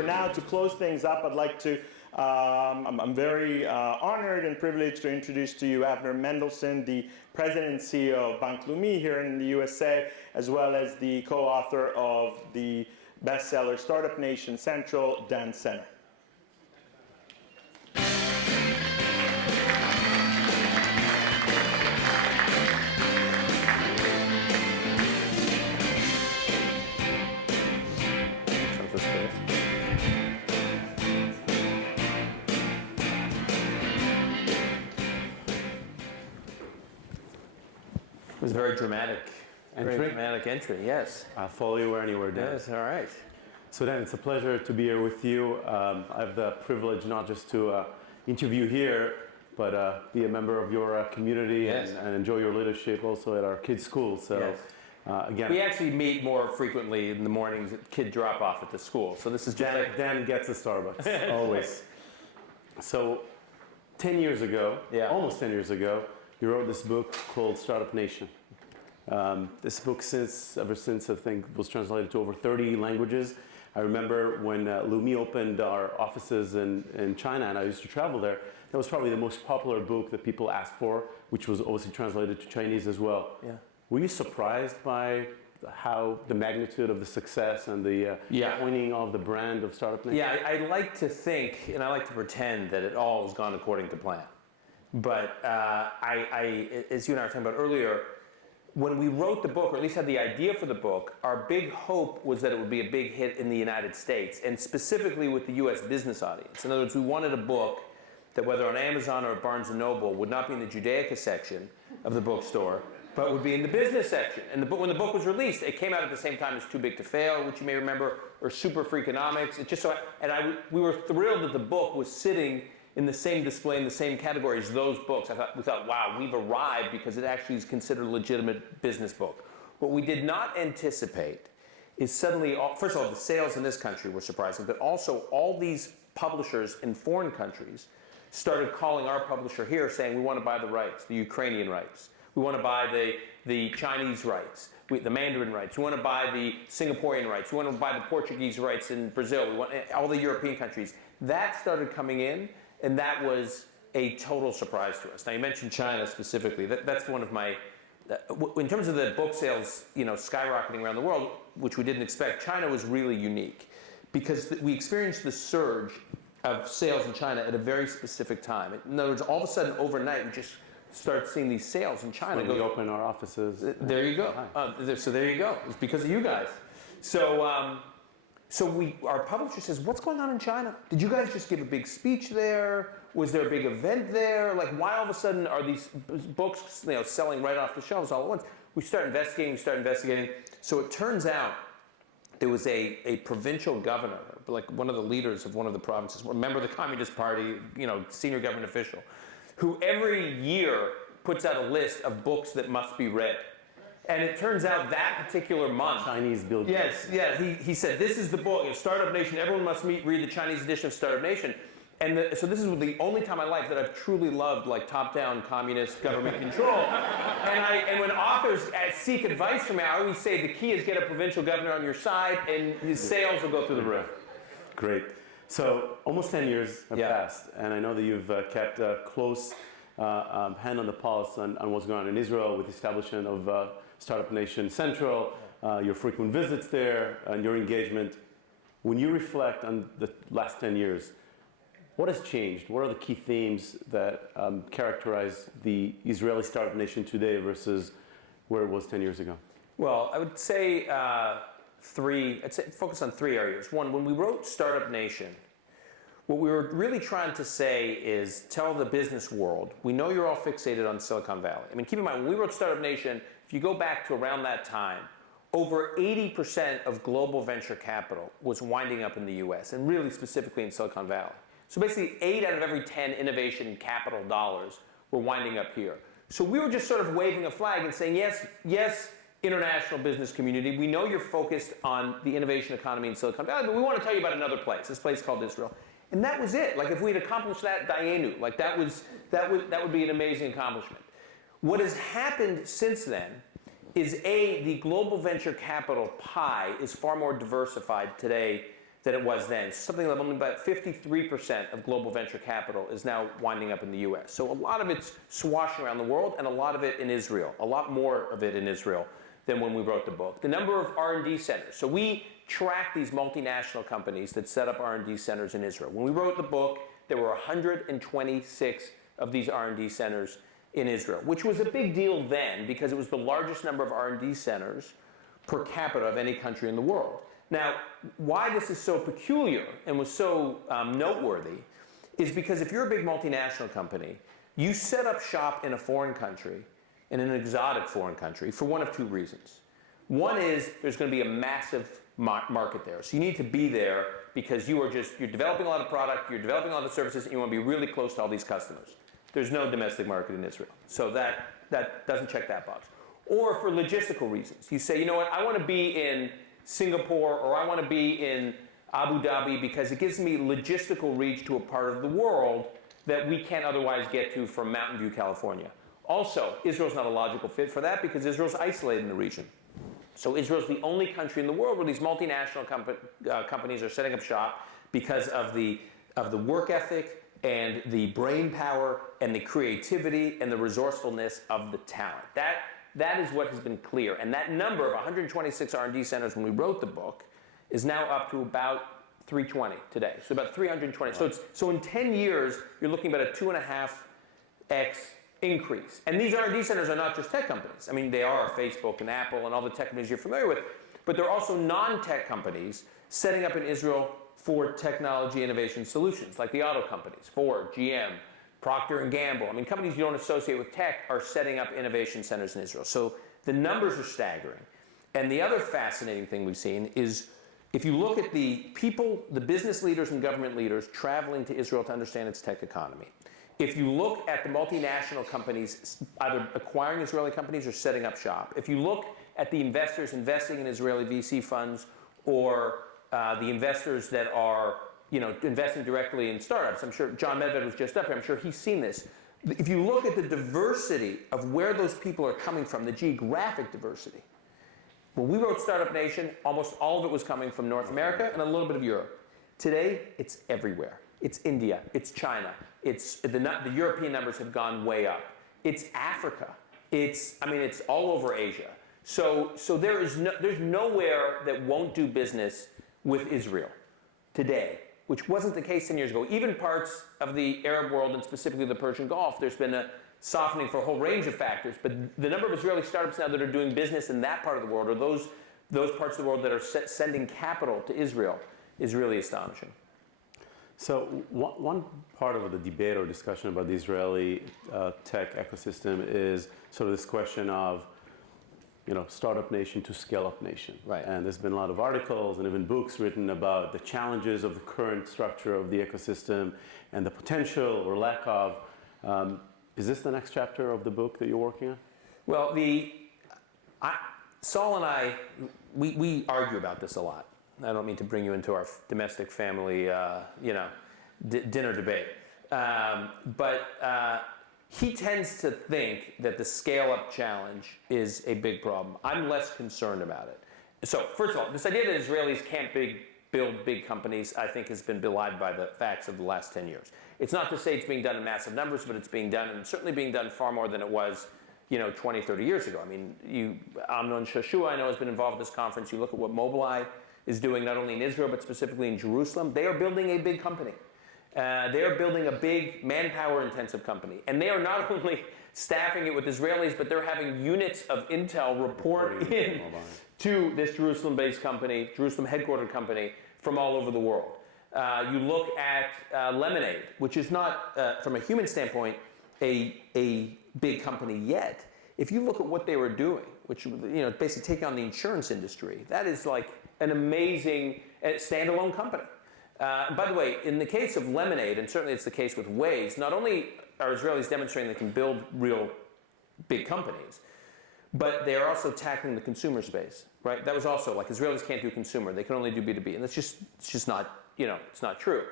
for now, to close things up, I'd like to, I'm very honored and privileged to introduce to you Avner Mendelson, the President and CEO of Bank Leumi here in the USA, as well as the co-author of the bestseller Startup Nation Central, Dan Senor. It was a very dramatic entry, yes. I'll follow you anywhere, Dan. Yes, all right. So Dan, it's a pleasure to be here with you. I have the privilege not just to interview here, but be a member of your community, yes, and enjoy your leadership also at our kids' school. So yes. Again, we actually meet more frequently in the mornings at kid drop-off at the school. So this is just Dan gets a Starbucks, always. So 10 years ago, almost 10 years ago, you wrote this book called Startup Nation. This book, ever since I think was translated to over 30 languages. I remember when Leumi opened our offices in China, and I used to travel there. That was probably the most popular book that people asked for, which was obviously translated to Chinese as well. Yeah. Were you surprised by how the magnitude of the success and the coining of the brand of Startup Nation? Yeah, I like to think, and I like to pretend that it all has gone according to plan. But as you and I were talking about earlier, when we wrote the book, or at least had the idea for the book, our big hope was that it would be a big hit in the United States, and specifically with the US business audience. In other words, we wanted a book that, whether on Amazon or Barnes & Noble, would not be in the Judaica section of the bookstore, but would be in the business section. And when the book was released, it came out at the same time as Too Big to Fail, which you may remember, or Super Freakonomics. It just we were thrilled that the book was sitting in the same display, in the same category as those books. We thought, wow, we've arrived, because it actually is considered a legitimate business book. What we did not anticipate is suddenly, first of all, the sales in this country were surprising, but also all these publishers in foreign countries started calling our publisher here saying, we want to buy the rights, the Ukrainian rights. We want to buy the Chinese rights, the Mandarin rights. We want to buy the Singaporean rights. We want to buy the Portuguese rights in Brazil. We want all the European countries. That started coming in, and that was a total surprise to us. Now, you mentioned China specifically. That's one of my, in terms of the book sales, skyrocketing around the world, which we didn't expect, China was really unique, because we experienced the surge of sales in China at a very specific time. In other words, all of a sudden, overnight, we just start seeing these sales in China. When we open our offices. There you go. So there you go. It's because of you guys. So our publisher says, what's going on in China? Did you guys just give a big speech there? Was there a big event there? Like, why all of a sudden are these books selling right off the shelves all at once? We start investigating. So it turns out there was a provincial governor, like one of the leaders of one of the provinces, a member of the Communist Party, senior government official, who every year puts out a list of books that must be read. And it turns out that particular month, Chinese build. Yes, yeah. He said, this is the book, Startup Nation. Everyone must read the Chinese edition of Startup Nation. And so this is the only time in my life that I've truly loved top-down communist government control. And when authors seek advice from me, I always say the key is get a provincial governor on your side, and his sales will go through the roof. Great. So almost 10 years have passed, and I know that you've kept a close hand on the pulse on what's going on in Israel with the establishment of Startup Nation Central, your frequent visits there, and your engagement. When you reflect on the last 10 years, what has changed? What are the key themes that characterize the Israeli Startup Nation today versus where it was 10 years ago? Well, I would say focus on three areas. One, when we wrote Startup Nation, what we were really trying to say is tell the business world, we know you're all fixated on Silicon Valley. I mean, keep in mind, when we wrote Startup Nation, if you go back to around that time, over 80% of global venture capital was winding up in the US, and really specifically in Silicon Valley. So basically 8 out of every 10 innovation capital dollars were winding up here. So we were just sort of waving a flag and saying, yes, international business community, we know you're focused on the innovation economy in Silicon Valley, but we want to tell you about another place, this place called Israel. And that was it. Like, if we'd accomplished that, Dayenu, like that would be an amazing accomplishment. What has happened since then is the global venture capital pie is far more diversified today than it was then. Something like only about 53% of global venture capital is now winding up in the US. So a lot of it's swashing around the world, and a lot of it in Israel, a lot more of it in Israel than when we wrote the book. The number of R&D centers. So we track these multinational companies that set up R&D centers in Israel. When we wrote the book, there were 126 of these R&D centers in Israel, which was a big deal then because it was the largest number of R&D centers per capita of any country in the world. Now, why this is so peculiar and was so noteworthy is because if you're a big multinational company, you set up shop in a foreign country, in an exotic foreign country, for one of two reasons. One is there's going to be a massive market there. So you need to be there because you're developing a lot of product, you're developing a lot of services, and you want to be really close to all these customers. There's no domestic market in Israel. So that doesn't check that box. Or for logistical reasons. You say, you know what, I want to be in Singapore, or I want to be in Abu Dhabi because it gives me logistical reach to a part of the world that we can't otherwise get to from Mountain View, California. Also, Israel's not a logical fit for that because Israel's isolated in the region. So Israel's the only country in the world where these multinational companies are setting up shop because of the work ethic and the brain power and the creativity and the resourcefulness of the talent. That is what has been clear. And that number of 126 R&D centers when we wrote the book is now up to about 320 today. So about 320. Wow. So in 10 years, you're looking about a 2.5x increase. And these R&D centers are not just tech companies. I mean, they are Facebook and Apple and all the tech companies you're familiar with, but they're also non-tech companies setting up in Israel for technology innovation solutions, like the auto companies, Ford, GM, Procter & Gamble. I mean, companies you don't associate with tech are setting up innovation centers in Israel. So the numbers are staggering. And the other fascinating thing we've seen is if you look at the people, the business leaders and government leaders traveling to Israel to understand its tech economy, if you look at the multinational companies either acquiring Israeli companies or setting up shop, if you look at the investors investing in Israeli VC funds or the investors that are investing directly in startups, I'm sure John Medved was just up here, I'm sure he's seen this. If you look at the diversity of where those people are coming from, the geographic diversity, when we wrote Startup Nation, almost all of it was coming from North America and a little bit of Europe. Today, it's everywhere. It's India, it's China, the European numbers have gone way up. It's Africa, it's all over Asia. So there's nowhere that won't do business with Israel today, which wasn't the case 10 years ago. Even parts of the Arab world and specifically the Persian Gulf, there's been a softening for a whole range of factors, but the number of Israeli startups now that are doing business in that part of the world, or those parts of the world that are sending capital to Israel, is really astonishing. So one part of the debate or discussion about the Israeli tech ecosystem is sort of this question of, startup nation to scale-up nation. Right. And there's been a lot of articles and even books written about the challenges of the current structure of the ecosystem and the potential or lack of. Is this the next chapter of the book that you're working on? Well, Saul and I, we argue about this a lot. I don't mean to bring you into our domestic family, dinner debate. But he tends to think that the scale-up challenge is a big problem. I'm less concerned about it. So, first of all, this idea that Israelis can't build big companies, I think, has been belied by the facts of the last 10 years. It's not to say it's being done in massive numbers, but it's being done, and certainly being done far more than it was 20, 30 years ago. I mean, Amnon Shashua, I know, has been involved in this conference. You look at what Mobileye is doing, not only in Israel, but specifically in Jerusalem. They are building a big company. They are building a big manpower-intensive company. And they are not only staffing it with Israelis, but they're having units of intel report in to this Jerusalem-based company, Jerusalem-headquartered company, from all over the world. You look at Lemonade, which is not, from a human standpoint, a big company yet. If you look at what they were doing, which basically taking on the insurance industry, that is like an amazing standalone company. By the way, in the case of Lemonade, and certainly it's the case with Waze, not only are Israelis demonstrating they can build real big companies, but they are also tackling the consumer space, right? That was also like Israelis can't do consumer; they can only do B2B, and it's just not, it's not true.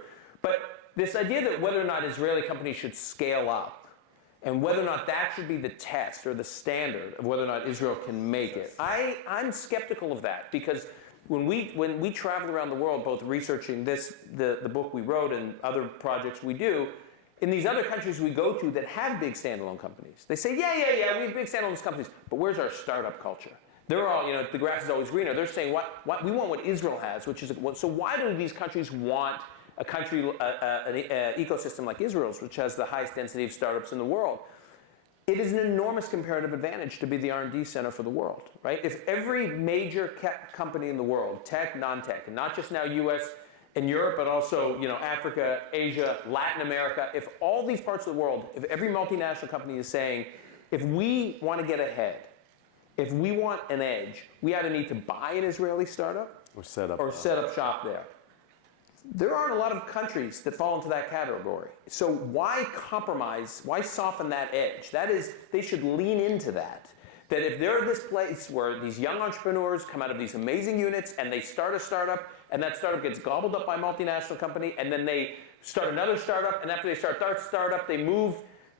But this idea that whether or not Israeli companies should scale up, and whether or not that should be the test or the standard of whether or not Israel can make it, I'm skeptical of that because when we travel around the world, both researching the book we wrote and other projects we do, in these other countries we go to that have big standalone companies, they say, yeah, we have big standalone companies, but where's our startup culture? They're all, the grass is always greener. They're saying, what we want what Israel has, which is, so why do these countries want an ecosystem like Israel's, which has the highest density of startups in the world? It is an enormous comparative advantage to be the R&D center for the world, right? If every major company in the world, tech, non-tech, and not just now US and Europe, but also Africa, Asia, Latin America, if all these parts of the world, if every multinational company is saying, if we want to get ahead, if we want an edge, we either need to buy an Israeli startup Or set up shop there. There aren't a lot of countries that fall into that category. So why compromise? Why soften that edge? That is, they should lean into that. That if they're this place where these young entrepreneurs come out of these amazing units and they start a startup, and that startup gets gobbled up by a multinational company, and then they start another startup, and after they start their startup, they move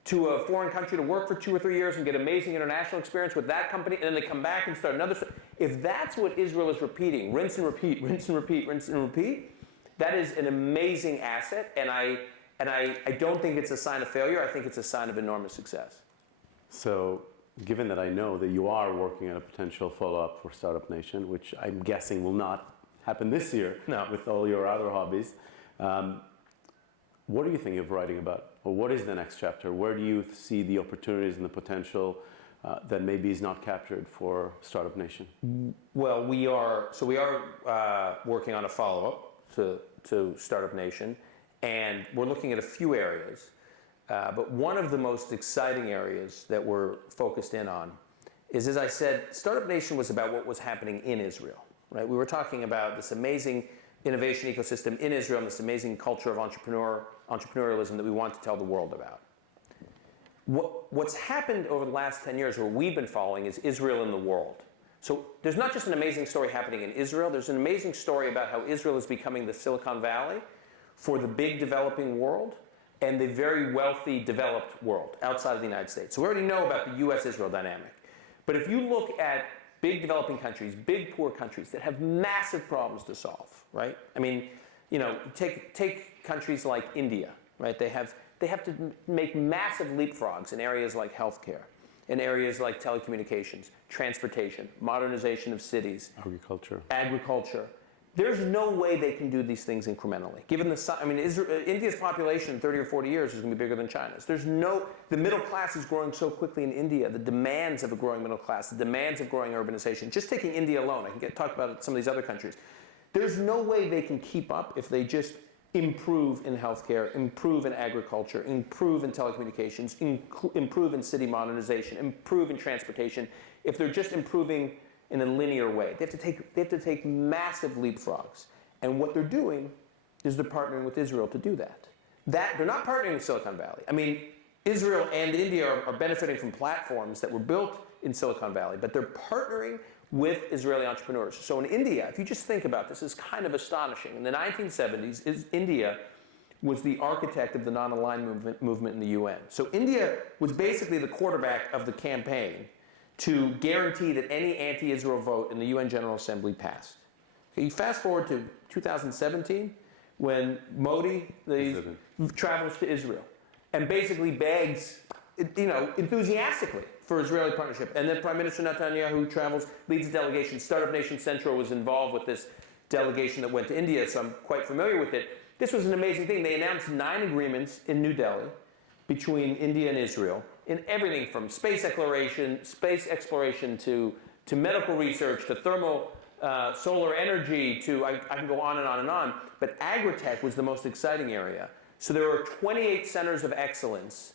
to a foreign country to work for 2 or 3 years and get amazing international experience with that company, and then they come back and start another. If that's what Israel is repeating, rinse and repeat, rinse and repeat, rinse and repeat, that is an amazing asset, and I don't think it's a sign of failure. I think it's a sign of enormous success. So, given that I know that you are working on a potential follow-up for Startup Nation, which I'm guessing will not happen this year with all your other hobbies, what are you thinking of writing about? Or what is the next chapter? Where do you see the opportunities and the potential that maybe is not captured for Startup Nation? Well, we are working on a follow-up to Startup Nation, and we're looking at a few areas. But one of the most exciting areas that we're focused in on is, as I said, Startup Nation was about what was happening in Israel, right? We were talking about this amazing innovation ecosystem in Israel and this amazing culture of entrepreneurialism that we want to tell the world about. What's happened over the last 10 years, what we've been following, is Israel in the world. So there's not just an amazing story happening in Israel, there's an amazing story about how Israel is becoming the Silicon Valley for the big developing world and the very wealthy developed world outside of the United States. So we already know about the US-Israel dynamic. But if you look at big developing countries, big poor countries that have massive problems to solve, right? I mean, take countries like India, right? They have to make massive leapfrogs in areas like healthcare, in areas like telecommunications, transportation, modernization of cities, agriculture. There's no way they can do these things incrementally. Given India's population in 30 or 40 years is going to be bigger than China's. The middle class is growing so quickly in India, the demands of a growing middle class, the demands of growing urbanization. Just taking India alone, I can talk about some of these other countries. There's no way they can keep up if they just improve in healthcare, improve in agriculture, improve in telecommunications, improve in city modernization, improve in transportation, if they're just improving in a linear way. They have to take massive leapfrogs. And what they're doing is they're partnering with Israel to do that. They're not partnering with Silicon Valley. I mean, Israel and India are benefiting from platforms that were built in Silicon Valley, but they're partnering with Israeli entrepreneurs. So in India, if you just think about this, it's kind of astonishing. In the 1970s, India was the architect of the non-aligned movement in the UN. So India was basically the quarterback of the campaign to guarantee that any anti-Israel vote in the UN General Assembly passed. Okay, you fast forward to 2017, when Modi travels to Israel and basically begs, enthusiastically for Israeli partnership. And then Prime Minister Netanyahu travels, leads a delegation. Startup Nation Central was involved with this delegation that went to India, so I'm quite familiar with it. This was an amazing thing. They announced 9 agreements in New Delhi between India and Israel in everything from space exploration to medical research, to thermal solar energy, to I can go on and on and on. But agri-tech was the most exciting area. So there are 28 centers of excellence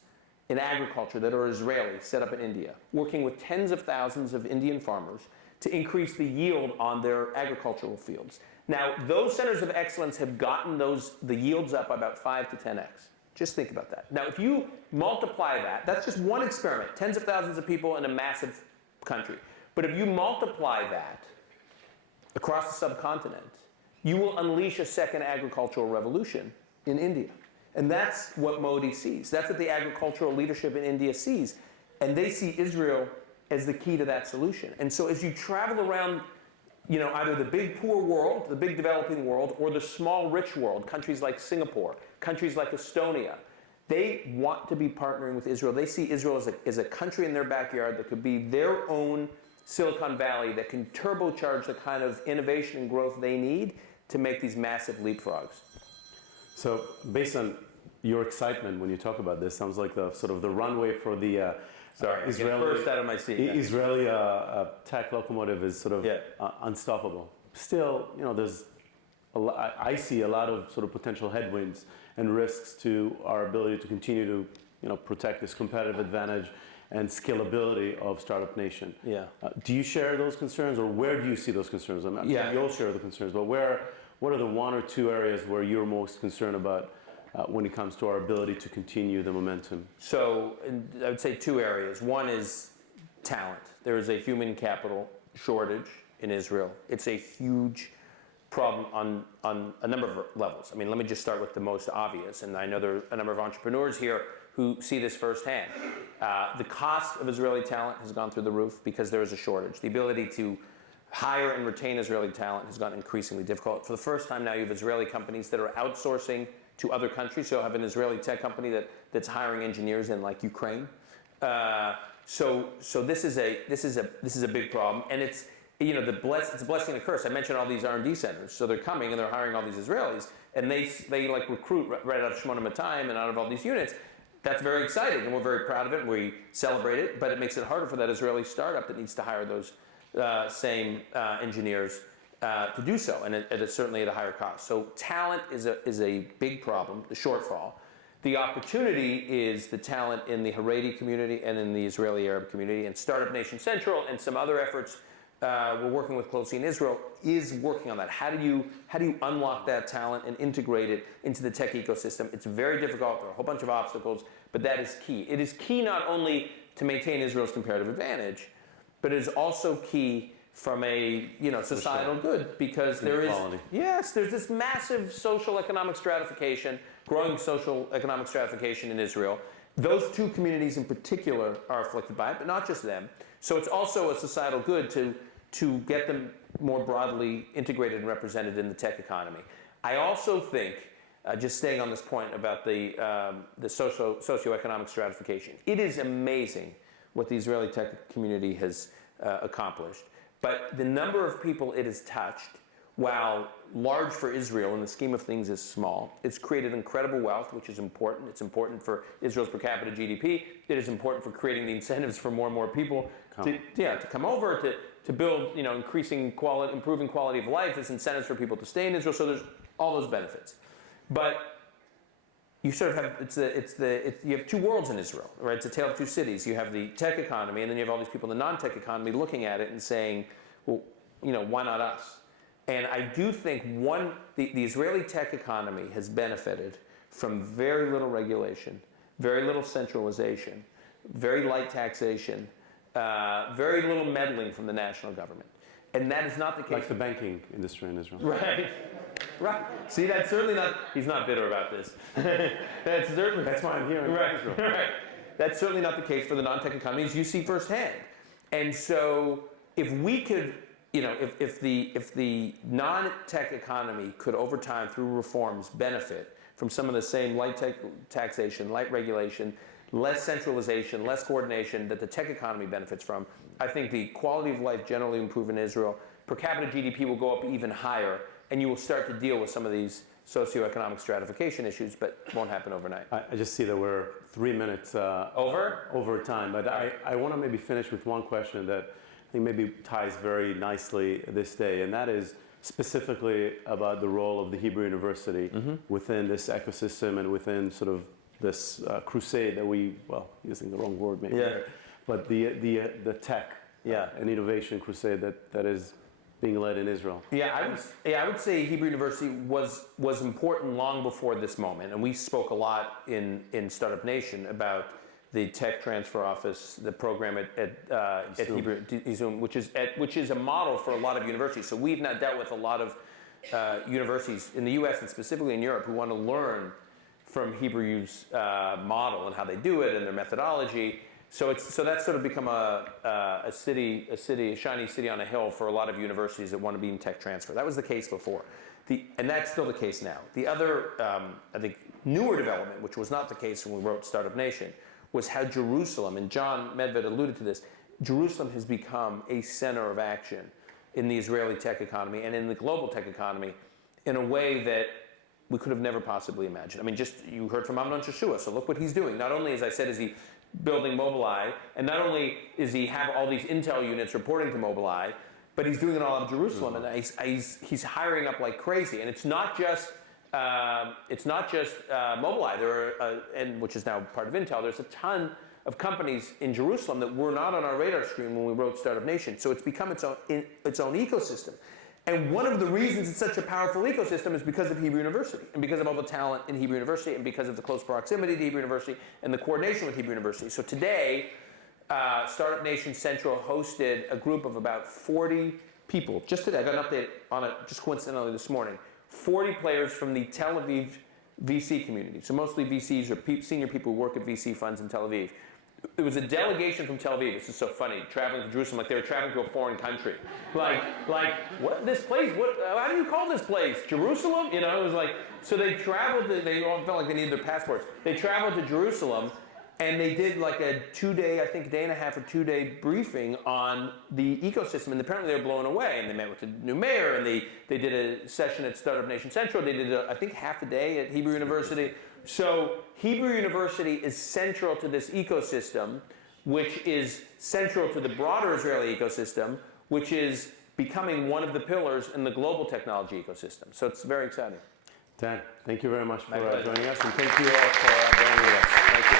in agriculture that are Israeli, set up in India, working with tens of thousands of Indian farmers to increase the yield on their agricultural fields. Now, those centers of excellence have gotten the yields up about 5 to 10x. Just think about that. Now, if you multiply that, that's just one experiment, tens of thousands of people in a massive country. But if you multiply that across the subcontinent, you will unleash a second agricultural revolution in India. And that's what Modi sees. That's what the agricultural leadership in India sees. And they see Israel as the key to that solution. And so as you travel around either the big poor world, the big developing world, or the small rich world, countries like Singapore, countries like Estonia, they want to be partnering with Israel. They see Israel as a country in their backyard that could be their own Silicon Valley that can turbocharge the kind of innovation and growth they need to make these massive leapfrogs. So based on your excitement when you talk about this, sounds like the sort of the runway for the Israeli, burst out of my seat. Israeli tech locomotive is sort of unstoppable. Still, there's I see a lot of sort of potential headwinds and risks to our ability to continue to protect this competitive advantage and scalability of Startup Nation. Yeah. Do you share those concerns, or where do you see those concerns? I'm sure you'll share the concerns, but what are the one or two areas where you're most concerned about when it comes to our ability to continue the momentum? So I would say two areas. One is talent. There is a human capital shortage in Israel. It's a huge problem on a number of levels. I mean, let me just start with the most obvious, and I know there are a number of entrepreneurs here who see this firsthand. The cost of Israeli talent has gone through the roof because there is a shortage. The ability to hire and retain Israeli talent has gotten increasingly difficult. For the first time now, you have Israeli companies that are outsourcing to other countries. So you have an Israeli tech company that's hiring engineers in like Ukraine. So this is a big problem, and it's it's a blessing and a curse. I mentioned all these R&D centers, so they're coming and they're hiring all these Israelis, and they like recruit right out of Shmona Matayim and out of all these units. That's very exciting, and we're very proud of it, and we celebrate it, but it makes it harder for that Israeli startup that needs to hire those same engineers to do so, and it's certainly at a higher cost. So talent is a big problem, the shortfall. The opportunity is the talent in the Haredi community and in the Israeli Arab community, and Startup Nation Central and some other efforts we're working with closely in Israel is working on that. How do you unlock that talent and integrate it into the tech ecosystem? It's very difficult. There are a whole bunch of obstacles, but that is key. It is key not only to maintain Israel's comparative advantage, but it is also key from a societal good, because there's this massive social economic stratification, growing social economic stratification in Israel. Those two communities in particular are afflicted by it, but not just them. So it's also a societal good to get them more broadly integrated and represented in the tech economy. I also think, just staying on this point about the socioeconomic stratification, it is amazing what the Israeli tech community has accomplished. But the number of people it has touched, while large for Israel in the scheme of things is small, it's created incredible wealth, which is important. It's important for Israel's per capita GDP. It is important for creating the incentives for more and more people to come over, to build, improving quality of life. There's incentives for people to stay in Israel. So there's all those benefits. But you sort of have you have two worlds in Israel, right? It's a tale of two cities. You have the tech economy, and then you have all these people in the non-tech economy looking at it and saying, well, why not us? And I do think the Israeli tech economy has benefited from very little regulation, very little centralization, very light taxation, very little meddling from the national government. And that is not the case. Like the banking industry in Israel. Right. Right. See, that's certainly not, he's not bitter about this. That's why I'm here in Israel. Right. That's certainly not the case for the non-tech economies you see firsthand. And so if we could, if the non-tech economy could over time through reforms benefit from some of the same light taxation, light regulation, less centralization, less coordination that the tech economy benefits from, I think the quality of life generally improve in Israel. Per capita GDP will go up even higher, and you will start to deal with some of these socioeconomic stratification issues, but it won't happen overnight. I just see that we're 3 minutes over time, but I want to maybe finish with one question that I think maybe ties very nicely this day, and that is specifically about the role of the Hebrew University within this ecosystem and within sort of this crusade that using the wrong word maybe, but the tech and innovation crusade that is being led in Israel. I would say Hebrew University was important long before this moment, and we spoke a lot in Startup Nation about the Tech Transfer Office, the program at Hebrew Zoom, which is a model for a lot of universities. So we've now dealt with a lot of universities in the U.S. and specifically in Europe who want to learn from Hebrew's model and how they do it and their methodology. So that's sort of become a shiny city on a hill for a lot of universities that want to be in tech transfer. That was the case before, and that's still the case now. The other, I think, newer development, which was not the case when we wrote Startup Nation, was how Jerusalem, and John Medved alluded to this, Jerusalem has become a center of action in the Israeli tech economy and in the global tech economy in a way that we could have never possibly imagined. I mean, just you heard from Amnon Shashua, so look what he's doing. Not only, as I said, is he building Mobileye, and not only is he have all these Intel units reporting to Mobileye, but he's doing it all out of Jerusalem, and he's hiring up like crazy. And it's not just Mobileye, and which is now part of Intel. There's a ton of companies in Jerusalem that were not on our radar screen when we wrote Startup Nation. So it's become its own ecosystem. And one of the reasons it's such a powerful ecosystem is because of Hebrew University, and because of all the talent in Hebrew University, and because of the close proximity to Hebrew University, and the coordination with Hebrew University. So today, Startup Nation Central hosted a group of about 40 people. Just today, I got an update on it just coincidentally this morning. 40 players from the Tel Aviv VC community. So mostly VCs or senior people who work at VC funds in Tel Aviv. It was a delegation from Tel Aviv. This is so funny, traveling to Jerusalem like they were traveling to a foreign country. Like what, this place, how do you call this place? Jerusalem? You know, it was like, so they traveled, they all felt like they needed their passports. They traveled to Jerusalem, and they did like a 2-day, I think day and a half or 2-day briefing on the ecosystem, and apparently they were blown away. And they met with the new mayor, and they did a session at Startup Nation Central. They did, I think, half a day at Hebrew University. So Hebrew University is central to this ecosystem, which is central to the broader Israeli ecosystem, which is becoming one of the pillars in the global technology ecosystem. So it's very exciting. Dan, thank you very much for joining us, and thank you all for being with us. Thank you.